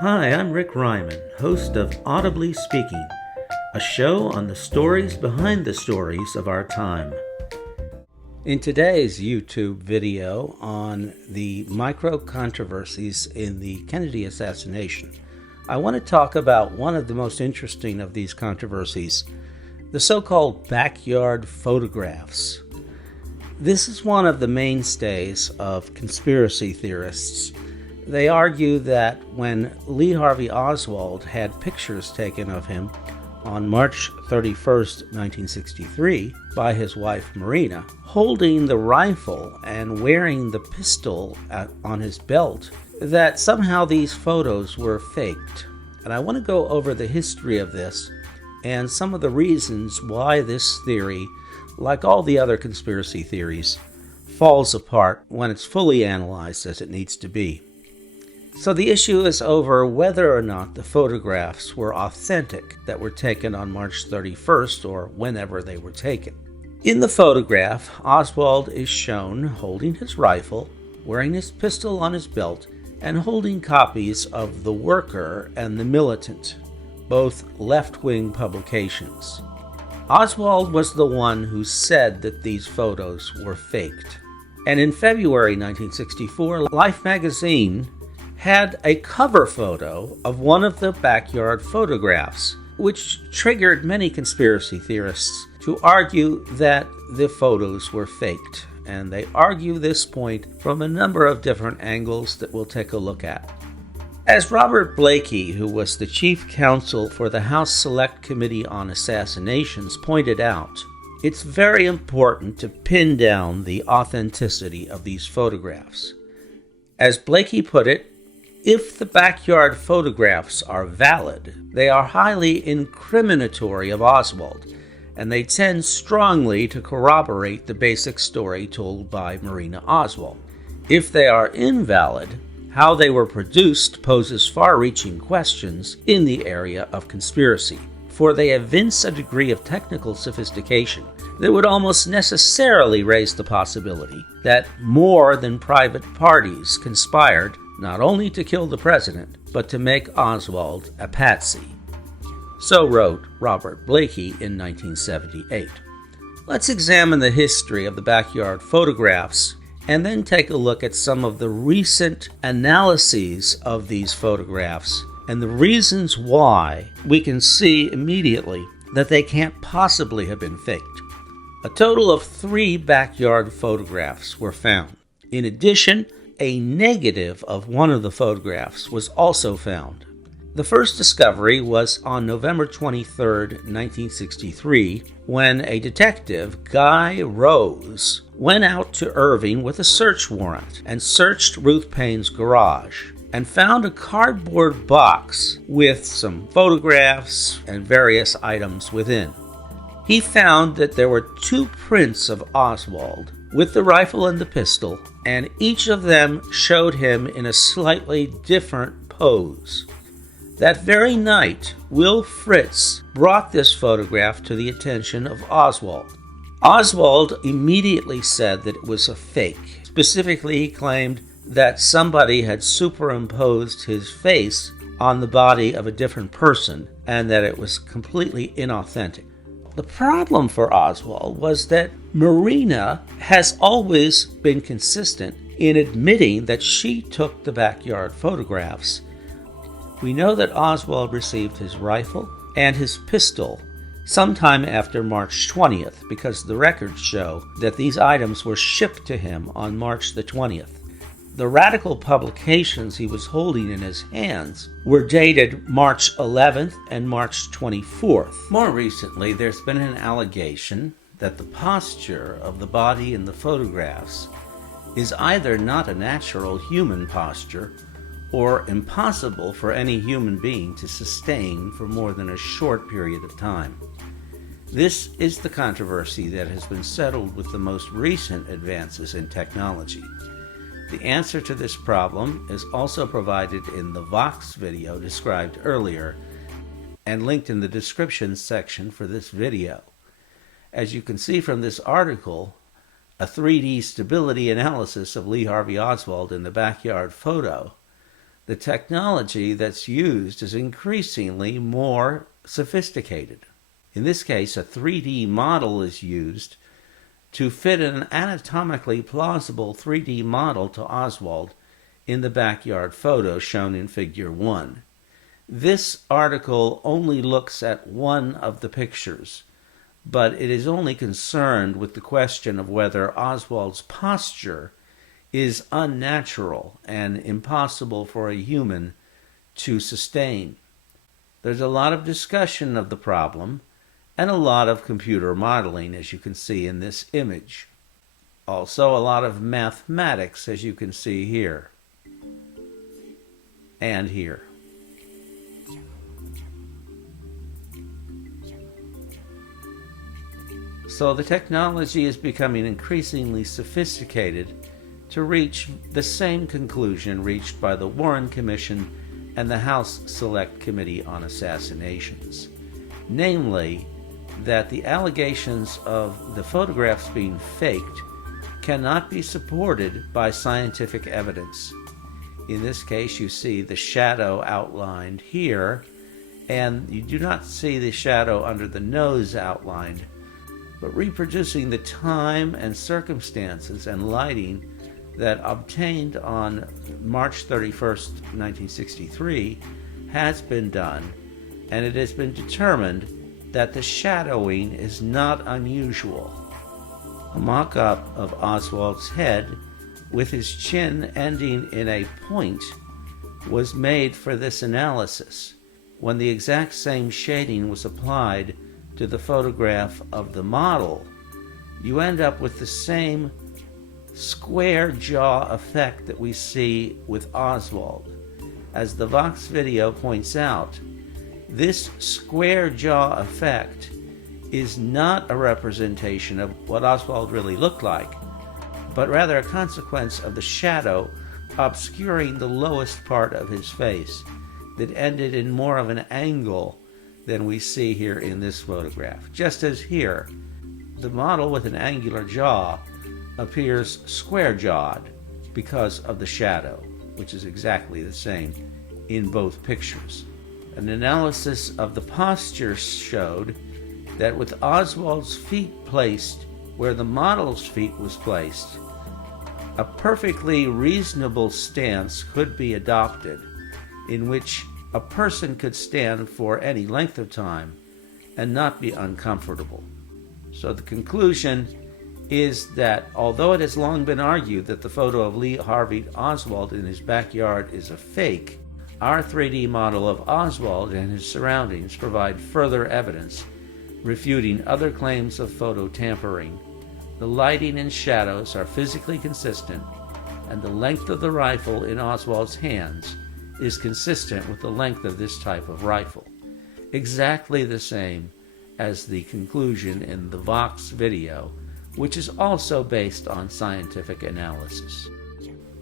Hi, I'm Rick Ryman, host of Audibly Speaking, a show on the stories behind the stories of our time. In today's YouTube video on the micro-controversies in the Kennedy assassination, I want to talk about one of the most interesting of these controversies, the so-called backyard photographs. This is one of the mainstays of conspiracy theorists. They argue that when Lee Harvey Oswald had pictures taken of him on March 31st, 1963, by his wife Marina, holding the rifle and wearing the pistol on his belt, that somehow these photos were faked. And I want to go over the history of this and some of the reasons why this theory, like all the other conspiracy theories, falls apart when it's fully analyzed as it needs to be. So the issue is over whether or not the photographs were authentic that were taken on March 31st or whenever they were taken. In the photograph, Oswald is shown holding his rifle, wearing his pistol on his belt, and holding copies of The Worker and The Militant, both left-wing publications. Oswald was the one who said that these photos were faked. And in February 1964, Life magazine had a cover photo of one of the backyard photographs, which triggered many conspiracy theorists to argue that the photos were faked. And they argue this point from a number of different angles that we'll take a look at. As Robert Blakey, who was the chief counsel for the House Select Committee on Assassinations, pointed out, it's very important to pin down the authenticity of these photographs. As Blakey put it, if the backyard photographs are valid, they are highly incriminatory of Oswald, and they tend strongly to corroborate the basic story told by Marina Oswald. If they are invalid, how they were produced poses far-reaching questions in the area of conspiracy, for they evince a degree of technical sophistication that would almost necessarily raise the possibility that more than private parties conspired not only to kill the president, but to make Oswald a patsy. So wrote Robert Blakey in 1978. Let's examine the history of the backyard photographs and then take a look at some of the recent analyses of these photographs and the reasons why we can see immediately that they can't possibly have been faked. A total of 3 backyard photographs were found. In addition, a negative of one of the photographs was also found. The first discovery was on November 23, 1963, when a detective, Guy Rose, went out to Irving with a search warrant and searched Ruth Payne's garage and found a cardboard box with some photographs and various items within. He found that there were 2 prints of Oswald with the rifle and the pistol, and each of them showed him in a slightly different pose. That very night, Will Fritz brought this photograph to the attention of Oswald. Oswald immediately said that it was a fake. Specifically, he claimed that somebody had superimposed his face on the body of a different person and that it was completely inauthentic. The problem for Oswald was that Marina has always been consistent in admitting that she took the backyard photographs. We know that Oswald received his rifle and his pistol sometime after March 20th because the records show that these items were shipped to him on March the 20th. The radical publications he was holding in his hands were dated March 11th and March 24th. More recently, there's been an allegation that the posture of the body in the photographs is either not a natural human posture or impossible for any human being to sustain for more than a short period of time. This is the controversy that has been settled with the most recent advances in technology. The answer to this problem is also provided in the Vox video described earlier and linked in the description section for this video. As you can see from this article, a 3D stability analysis of Lee Harvey Oswald in the backyard photo The technology that's used is increasingly more sophisticated. In this case, a 3D model is used to fit an anatomically plausible 3D model to Oswald in the backyard photo shown in Figure 1. This article only looks at one of the pictures, but it is only concerned with the question of whether Oswald's posture is unnatural and impossible for a human to sustain. There's a lot of discussion of the problem and a lot of computer modeling, as you can see in this image. Also a lot of mathematics, as you can see here and here. So the technology is becoming increasingly sophisticated to reach the same conclusion reached by the Warren Commission and the House Select Committee on Assassinations, namely that the allegations of the photographs being faked cannot be supported by scientific evidence. In this case, you see the shadow outlined here, and you do not see the shadow under the nose outlined, but reproducing the time and circumstances and lighting that obtained on March 31st, 1963 has been done, and it has been determined that the shadowing is not unusual. A mock-up of Oswald's head with his chin ending in a point was made for this analysis. When the exact same shading was applied to the photograph of the model, you end up with the same square jaw effect that we see with Oswald. As the Vox video points out, this square jaw effect is not a representation of what Oswald really looked like, but rather a consequence of the shadow obscuring the lowest part of his face that ended in more of an angle than we see here in this photograph. Just as here, the model with an angular jaw appears square-jawed because of the shadow, which is exactly the same in both pictures. An analysis of the posture showed that with Oswald's feet placed where the model's feet was placed, a perfectly reasonable stance could be adopted in which a person could stand for any length of time and not be uncomfortable. So the conclusion is that although it has long been argued that the photo of Lee Harvey Oswald in his backyard is a fake, our 3D model of Oswald and his surroundings provide further evidence refuting other claims of photo tampering. The lighting and shadows are physically consistent, and the length of the rifle in Oswald's hands is consistent with the length of this type of rifle, exactly the same as the conclusion in the Vox video, which is also based on scientific analysis.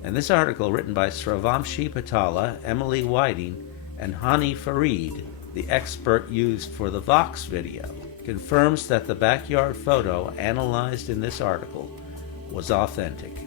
And this article, written by Sravamshi Patala, Emily Whiting, and Hani Farid, the expert used for the Vox video, confirms that the backyard photo analyzed in this article was authentic.